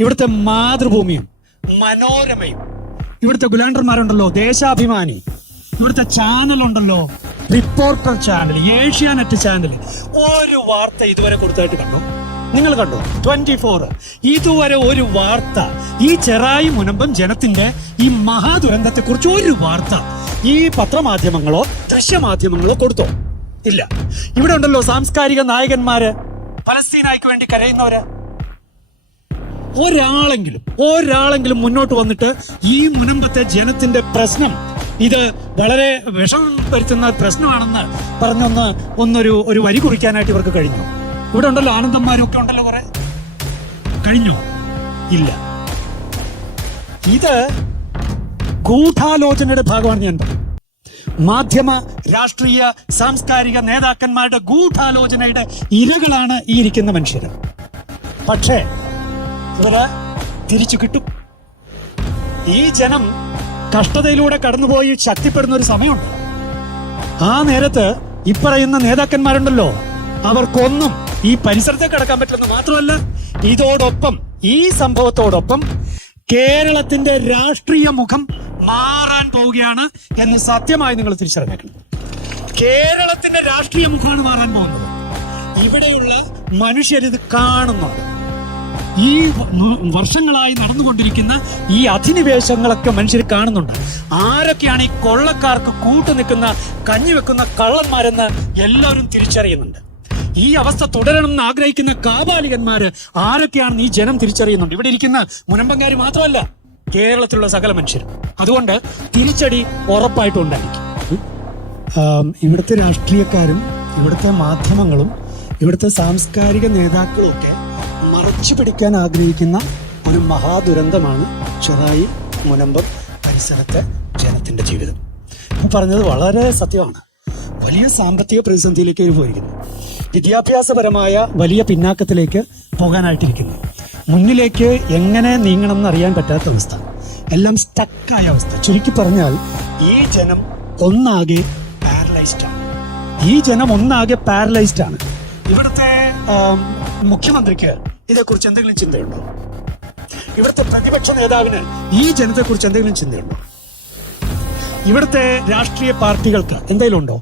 ഇവിടുത്തെ മാതൃഭൂമിയും മനോരമയും, ഇവിടുത്തെ ഗുലാണ്ടർമാരുണ്ടല്ലോ ദേശാഭിമാനി, ഇവിടുത്തെ ചാനലുണ്ടല്ലോ റിപ്പോർട്ടർ ചാനൽ, ഏഷ്യാനെറ്റ് ചാനൽ, ഒരു വാർത്ത ഇതുവരെ കൊടുത്തായിട്ട് കണ്ടോ? നിങ്ങൾ കണ്ടോ? 24 ഇതുവരെ ഒരു വാർത്ത, ഈ ചെറായി മുനമ്പം ജനത്തിന്റെ ഈ മഹാദുരന്തത്തെ കുറിച്ച് ഒരു വാർത്ത ഈ പത്രമാധ്യമങ്ങളോ ദൃശ്യമാധ്യമങ്ങളോ കൊടുത്തോ? ഇല്ല. ഇവിടെ ഉണ്ടല്ലോ സാംസ്കാരിക നായകന്മാര്, ഫലസ്തീനായിക്ക് വേണ്ടി കരയുന്നവര്. ഒരാളെങ്കിലും മുന്നോട്ട് വന്നിട്ട് ഈ മുനമ്പത്തെ ജനത്തിന്റെ പ്രശ്നം ഇത് വളരെ വിഷം വരുത്തുന്ന പ്രശ്നമാണെന്ന് പറഞ്ഞൊരു വരി കുറിക്കാനായിട്ട് ഇവർക്ക് കഴിഞ്ഞു? ഇവിടെ ഉണ്ടല്ലോ ആനന്ദന്മാരും ഒക്കെ ഉണ്ടല്ലോ കുറെ. കഴിഞ്ഞോ? ഇല്ല. ഇത് ഗൂഢാലോചനയുടെ ഭാഗമാണ് ഞാൻ പറയുന്നത്. മാധ്യമ രാഷ്ട്രീയ സാംസ്കാരിക നേതാക്കന്മാരുടെ ഗൂഢാലോചനയുടെ ഇരകളാണ് ഈ ഇരിക്കുന്ന മനുഷ്യർ. പക്ഷേ ഇവര് തിരിച്ചു കിട്ടും. ഈ ജനം കഷ്ടതയിലൂടെ കടന്നുപോയി ശക്തിപ്പെടുന്ന ഒരു സമയമുണ്ട്. ആ നേരത്ത് ഇപ്പറയുന്ന നേതാക്കന്മാരുണ്ടല്ലോ, അവർക്കൊന്നും ഈ പരിസരത്തെ കടക്കാൻ പറ്റില്ലെന്ന് മാത്രമല്ല, ഇതോടൊപ്പം ഈ സംഭവത്തോടൊപ്പം കേരളത്തിന്റെ രാഷ്ട്രീയ മുഖം മാറാൻ പോവുകയാണ് എന്ന് സത്യമായി നിങ്ങൾ തിരിച്ചറിഞ്ഞേക്കണം. കേരളത്തിന്റെ രാഷ്ട്രീയ മുഖമാണ് മാറാൻ പോകുന്നത്. ഇവിടെയുള്ള മനുഷ്യരിത് കാണുന്നുണ്ട്. ഈ വർഷങ്ങളായി നടന്നുകൊണ്ടിരിക്കുന്ന ഈ അധിനിവേശങ്ങളൊക്കെ മനുഷ്യർ കാണുന്നുണ്ട്. ആരൊക്കെയാണ് ഈ കൊള്ളക്കാർക്ക് കൂട്ടുനിൽക്കുന്ന കഞ്ഞിവെക്കുന്ന കള്ളന്മാരെന്ന് എല്ലാവരും തിരിച്ചറിയുന്നുണ്ട്. ഈ അവസ്ഥ തുടരണമെന്ന് ആഗ്രഹിക്കുന്ന കാപാലികന്മാര് ആരൊക്കെയാണെന്ന് ഈ ജനം തിരിച്ചറിയുന്നുണ്ട്. ഇവിടെ ഇരിക്കുന്ന മുനമ്പങ്കാര് മാത്രമല്ല, കേരളത്തിലുള്ള സകല മനുഷ്യരും. അതുകൊണ്ട് തിരിച്ചടി ഉറപ്പായിട്ടും ഉണ്ടായിരിക്കും. ഇവിടുത്തെ രാഷ്ട്രീയക്കാരും ഇവിടുത്തെ മാധ്യമങ്ങളും ഇവിടുത്തെ സാംസ്കാരിക നേതാക്കളും ഒക്കെ മറച്ചു പിടിക്കാൻ ആഗ്രഹിക്കുന്ന ഒരു മഹാദുരന്തമാണ് ചെറായി മുനമ്പം പരിസരത്തെ ജനത്തിന്റെ ജീവിതം. പറഞ്ഞത് വളരെ സത്യമാണ്. വലിയ സാമ്പത്തിക പ്രതിസന്ധിയിലേക്ക് പോയിരിക്കുന്നു. വിദ്യാഭ്യാസപരമായ വലിയ പിന്നാക്കത്തിലേക്ക് പോകാനായിട്ടിരിക്കുന്നു. മുന്നിലേക്ക് എങ്ങനെ നീങ്ങണം എന്നറിയാൻ പറ്റാത്ത അവസ്ഥ, എല്ലാം സ്റ്റക്കായ അവസ്ഥ. ചുരുക്കി പറഞ്ഞാൽ ഈ ജനം ഒന്നാകെ പാരലൈസ്ഡ് ആണ്. ഇവിടുത്തെ മുഖ്യമന്ത്രിക്ക് ഇതേക്കുറിച്ച് എന്തെങ്കിലും ചിന്തയുണ്ടോ? ഇവിടുത്തെ പ്രതിപക്ഷ നേതാവിന് ഈ ജനത്തെക്കുറിച്ച് എന്തെങ്കിലും ചിന്തയുണ്ടോ? ഇവിടുത്തെ രാഷ്ട്രീയ പാർട്ടികൾക്ക് എന്തെങ്കിലും ഉണ്ടോ?